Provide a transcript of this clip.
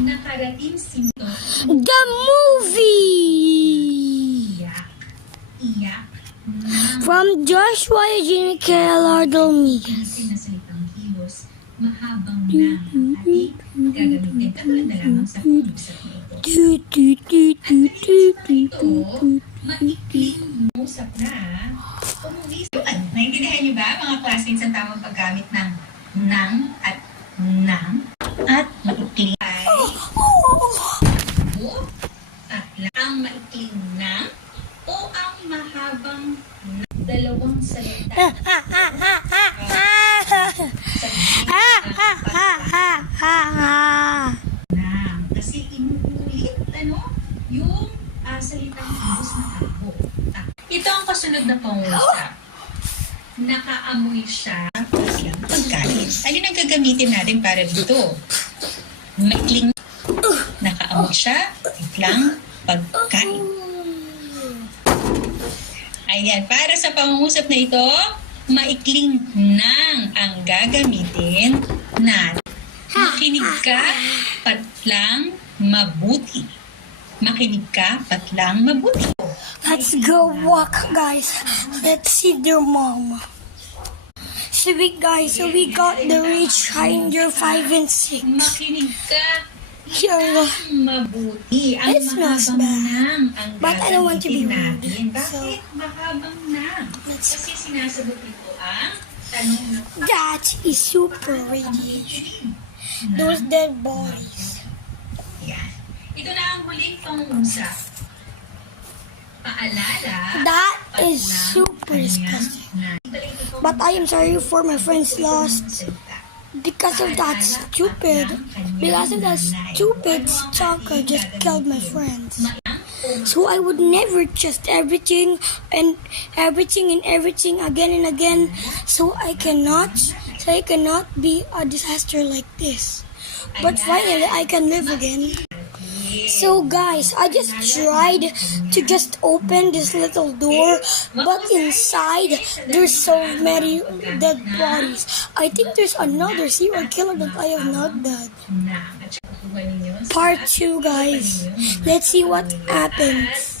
nakarating sinto. The movie! Iyak. From Joshua Eugene Kelardo Miguel. Sinasalitang kilos, mahabang na ang ating gagamitin. Katulad na lamang sa pag-usap nito. Ito, maikling usap na umuwi. Naintindihan niyo ba, mga classmates, ang tamang paggamit ng nang at nang at maikling ay o at ang maikling nang o ang mahabang dalawang salita. Nang kasi inuulit yung salitang kilos na tabo. Ito ang kasunod na pangusap. Nakaamoy siya pagkain. Alin ang gagamitin natin para dito? Maikling nakaamoy siya, iklang pagkain. Ayan, para sa pangungusap na ito, maikling nang ang gagamitin na makinig ka, patlang mabuti. Makinig ka, patlang mabuti. Let's go walk, guys. Let's see their mom. So we got the Rich Ranger 5 and 6. Makinig ka, Here, mabuti. Ang it smells mahabang bad. nang ang But I don't want to be gagamitin rude. natin. So, Bakit mahabang nang? Kasi sinasagot ito ang tanong na that is super radiation. Those dead bodies. yan. Ito na ang huling pangungusap. Paalala. That is patlang, super disgusting. nang. But I am sorry for my friends lost because of that stupid stalker just killed my friends. So I would never trust everything and everything again and again. So I cannot be a disaster like this. But finally I can live again. So guys, I just tried to just open this little door, but inside there's so many dead bodies. I think there's another serial killer that I have not done. Part 2, guys. Let's see what happens.